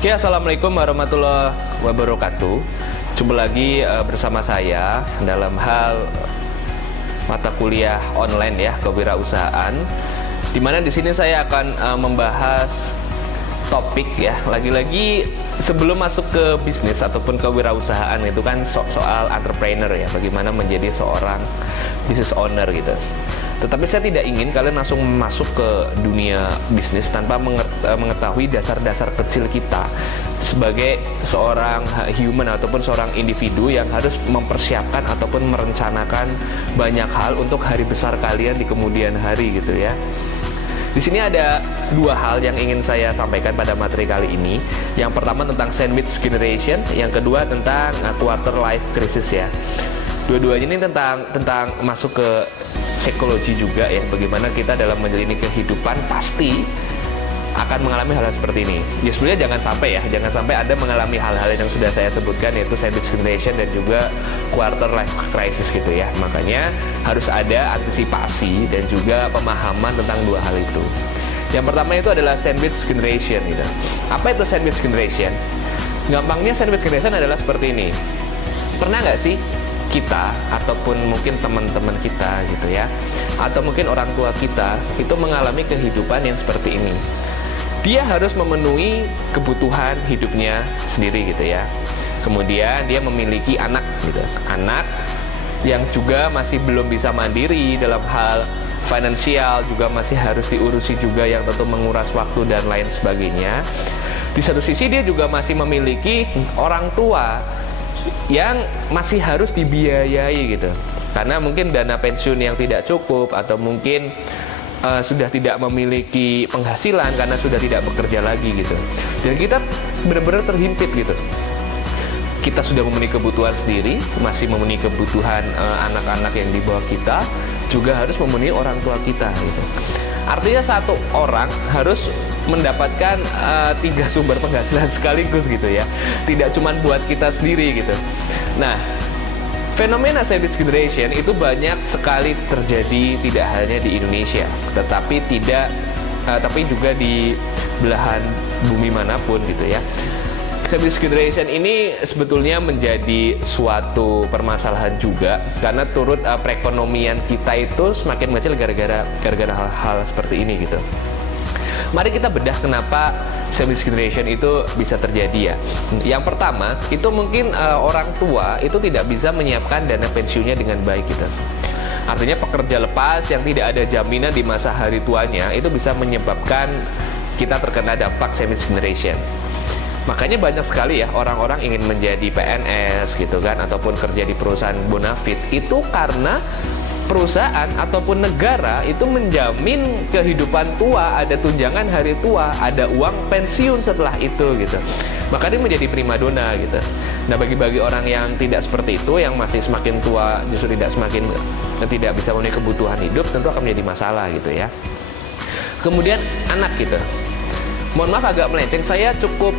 Oke, assalamualaikum warahmatullahi wabarakatuh. Jumpa lagi bersama saya dalam hal mata kuliah online ya, kewirausahaan. Dimana di sini saya akan membahas topik ya, lagi-lagi sebelum masuk ke bisnis ataupun kewirausahaan itu kan soal entrepreneur ya, bagaimana menjadi seorang business owner gitu. Tetapi saya tidak ingin kalian langsung masuk ke dunia bisnis tanpa mengetahui dasar-dasar kecil kita sebagai seorang human ataupun seorang individu yang harus mempersiapkan ataupun merencanakan banyak hal untuk hari besar kalian di kemudian hari gitu ya. Di sini ada dua hal yang ingin saya sampaikan pada materi kali ini. Yang pertama tentang sandwich generation, yang kedua tentang quarter life crisis ya. Dua-duanya ini tentang masuk ke psikologi juga ya, bagaimana kita dalam menjalani kehidupan pasti akan mengalami hal-hal seperti ini. Ya sebenarnya jangan sampai Anda mengalami hal-hal yang sudah saya sebutkan, yaitu sandwich generation dan juga quarter life crisis gitu ya. Makanya harus ada antisipasi dan juga pemahaman tentang dua hal itu. Yang pertama itu adalah sandwich generation gitu. Apa itu sandwich generation? Gampangnya sandwich generation adalah seperti ini. Pernah nggak sih kita ataupun mungkin teman-teman kita gitu ya, atau mungkin orang tua kita itu mengalami kehidupan yang seperti ini? Dia harus memenuhi kebutuhan hidupnya sendiri gitu ya. Kemudian dia memiliki anak gitu, anak yang juga masih belum bisa mandiri dalam hal finansial, juga masih harus diurusi juga, yang tentu menguras waktu dan lain sebagainya. Di satu sisi dia juga masih memiliki orang tua yang masih harus dibiayai gitu, karena mungkin dana pensiun yang tidak cukup, atau mungkin sudah tidak memiliki penghasilan karena sudah tidak bekerja lagi gitu. Dan kita benar-benar terhimpit gitu. Kita sudah memenuhi kebutuhan sendiri, masih memenuhi kebutuhan anak-anak yang di bawah kita, juga harus memenuhi orang tua kita gitu. Artinya satu orang harus mendapatkan 3 sumber penghasilan sekaligus gitu ya. Tidak cuma buat kita sendiri gitu. Nah, fenomena sandwich generation itu banyak sekali terjadi, tidak hanya di Indonesia, tapi juga di belahan bumi manapun gitu ya. Sandwich generation ini sebetulnya menjadi suatu permasalahan juga, karena turut perekonomian kita itu semakin mengecil gara-gara hal-hal seperti ini gitu. Mari kita bedah kenapa sandwich generation itu bisa terjadi ya. Yang pertama, itu mungkin orang tua itu tidak bisa menyiapkan dana pensiunnya dengan baik gitu. Artinya pekerja lepas yang tidak ada jaminan di masa hari tuanya itu bisa menyebabkan kita terkena dampak sandwich generation. Makanya banyak sekali ya orang-orang ingin menjadi PNS gitu kan, ataupun kerja di perusahaan bonafit, itu karena perusahaan ataupun negara itu menjamin kehidupan tua, ada tunjangan hari tua, ada uang pensiun setelah itu gitu. Maka dia menjadi primadona gitu. Nah, bagi orang yang tidak seperti itu, yang masih semakin tua justru tidak bisa memenuhi kebutuhan hidup, tentu akan menjadi masalah gitu ya. Kemudian anak gitu. Mohon maaf agak melenceng, saya cukup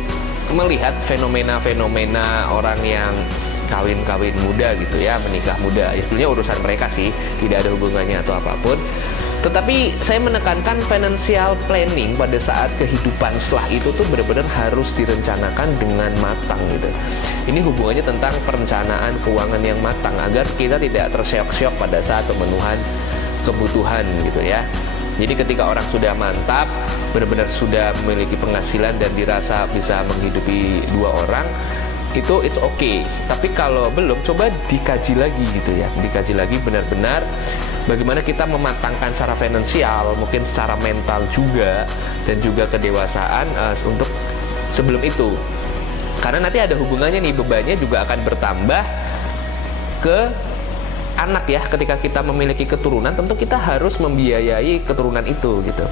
melihat fenomena orang yang kawin muda gitu ya, menikah muda. Ya sebenarnya urusan mereka sih, tidak ada hubungannya atau apapun. Tetapi saya menekankan financial planning pada saat kehidupan setelah itu tuh benar-benar harus direncanakan dengan matang gitu. Ini hubungannya tentang perencanaan keuangan yang matang, agar kita tidak terseok-seok pada saat pemenuhan kebutuhan gitu ya. Jadi ketika orang sudah mantap, benar-benar sudah memiliki penghasilan dan dirasa bisa menghidupi 2 orang, itu it's okay. Tapi kalau belum, coba dikaji lagi gitu ya. Dikaji lagi benar-benar bagaimana kita mematangkan secara finansial, mungkin secara mental juga, dan juga kedewasaan untuk sebelum itu. Karena nanti ada hubungannya nih, bebannya juga akan bertambah ke anak ya. Ketika kita memiliki keturunan, tentu kita harus membiayai keturunan itu gitu.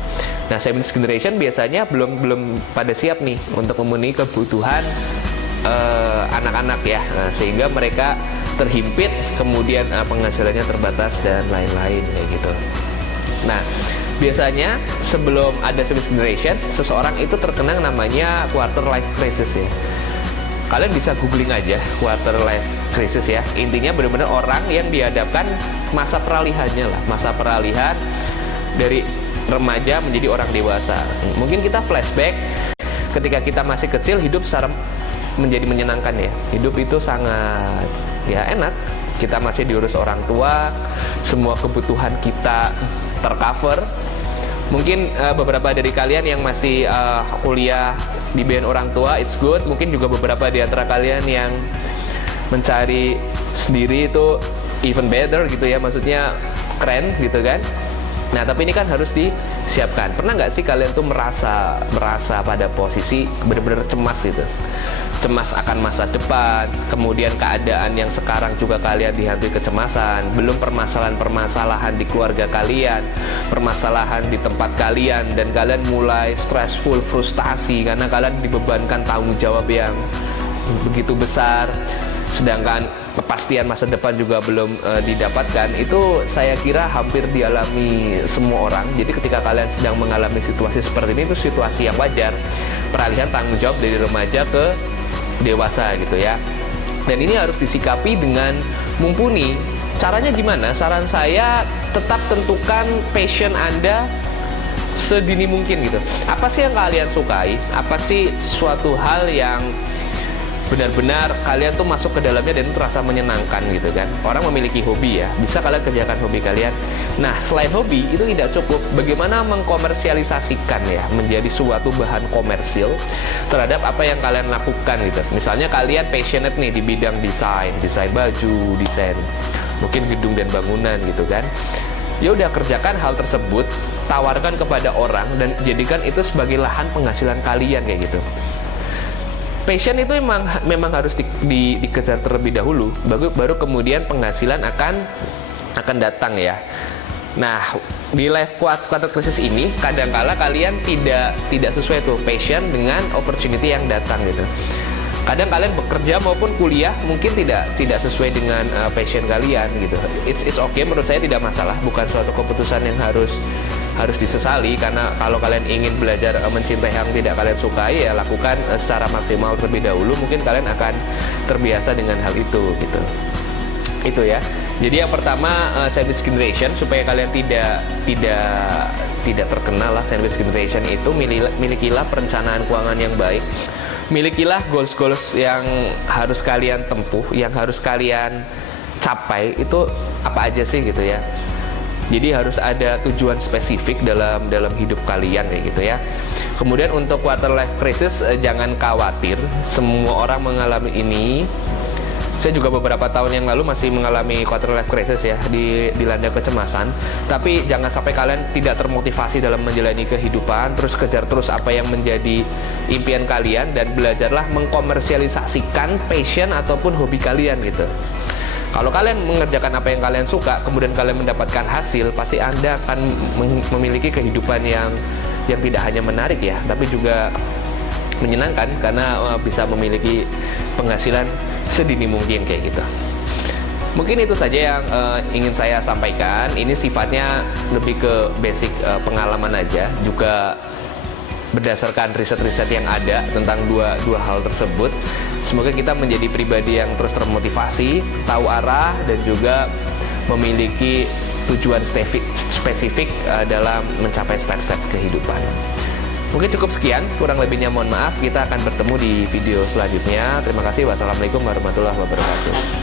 Nah, sandwich generation biasanya belum pada siap nih untuk memenuhi kebutuhan anak-anak ya. Nah, sehingga mereka terhimpit, kemudian penghasilannya terbatas dan lain-lain kayak gitu. Nah, biasanya sebelum ada sandwich generation, seseorang itu terkena namanya quarter life crisis ya. Kalian bisa googling aja quarter life crisis ya. Intinya benar-benar orang yang dihadapkan masa peralihannya lah, masa peralihan dari remaja menjadi orang dewasa. Mungkin kita flashback ketika kita masih kecil, hidup secara menjadi menyenangkan ya. Hidup itu sangat ya enak. Kita masih diurus orang tua, semua kebutuhan kita tercover. Mungkin beberapa dari kalian yang masih kuliah di biayain orang tua, it's good. Mungkin juga beberapa di antara kalian yang mencari sendiri itu even better gitu ya, maksudnya keren gitu kan. Nah, tapi ini kan harus disiapkan. Pernah nggak sih kalian tuh merasa pada posisi benar-benar cemas gitu? Cemas akan masa depan, kemudian keadaan yang sekarang juga kalian dihantui kecemasan, belum permasalahan-permasalahan di keluarga kalian, permasalahan di tempat kalian, dan kalian mulai stressful, frustasi karena kalian dibebankan tanggung jawab yang begitu besar, sedangkan kepastian masa depan juga belum didapatkan. Itu saya kira hampir dialami semua orang. Jadi ketika kalian sedang mengalami situasi seperti ini, itu situasi yang wajar, peralihan tanggung jawab dari remaja ke dewasa gitu ya. Dan ini harus disikapi dengan mumpuni. Caranya gimana? Saran saya, tetap tentukan passion Anda sedini mungkin gitu. Apa sih yang kalian sukai? Apa sih suatu hal yang benar-benar kalian tuh masuk ke dalamnya dan terasa menyenangkan gitu kan. Orang memiliki hobi ya, bisa kalian kerjakan hobi kalian. Nah, selain hobi itu tidak cukup, bagaimana mengkomersialisasikan ya, menjadi suatu bahan komersil terhadap apa yang kalian lakukan gitu. Misalnya kalian passionate nih di bidang desain baju, desain mungkin gedung dan bangunan gitu kan. Ya udah, kerjakan hal tersebut, tawarkan kepada orang dan jadikan itu sebagai lahan penghasilan kalian kayak gitu. Passion itu memang harus dikejar terlebih dahulu, baru kemudian penghasilan akan datang ya. Nah, di life quarter crisis ini kadangkala kalian tidak sesuai tuh passion dengan opportunity yang datang gitu. Kadang kalian bekerja maupun kuliah mungkin tidak sesuai dengan passion kalian gitu. It's okay, menurut saya tidak masalah, bukan suatu keputusan yang harus disesali, karena kalau kalian ingin belajar mencintai yang tidak kalian sukai, ya lakukan secara maksimal terlebih dahulu. Mungkin kalian akan terbiasa dengan hal itu gitu. Itu ya. Jadi yang pertama, sandwich generation, supaya kalian tidak terkenal lah sandwich generation itu, milikilah perencanaan keuangan yang baik. Milikilah goals yang harus kalian tempuh, yang harus kalian capai. Itu apa aja sih gitu ya. Jadi harus ada tujuan spesifik dalam hidup kalian kayak gitu ya. Kemudian untuk quarter life crisis, jangan khawatir, semua orang mengalami ini. Saya juga beberapa tahun yang lalu masih mengalami quarter life crisis ya, dilanda kecemasan. Tapi jangan sampai kalian tidak termotivasi dalam menjalani kehidupan, terus kejar terus apa yang menjadi impian kalian, dan belajarlah mengkomersialisasikan passion ataupun hobi kalian gitu. Kalau kalian mengerjakan apa yang kalian suka, kemudian kalian mendapatkan hasil, pasti Anda akan memiliki kehidupan yang tidak hanya menarik ya, tapi juga menyenangkan, karena bisa memiliki penghasilan sedini mungkin kayak gitu. Mungkin itu saja yang ingin saya sampaikan. Ini sifatnya lebih ke basic pengalaman aja, juga berdasarkan riset-riset yang ada tentang dua hal tersebut. Semoga kita menjadi pribadi yang terus termotivasi, tahu arah, dan juga memiliki tujuan spesifik dalam mencapai step-step kehidupan. Mungkin cukup sekian, kurang lebihnya mohon maaf. Kita akan bertemu di video selanjutnya. Terima kasih. Wassalamualaikum warahmatullahi wabarakatuh.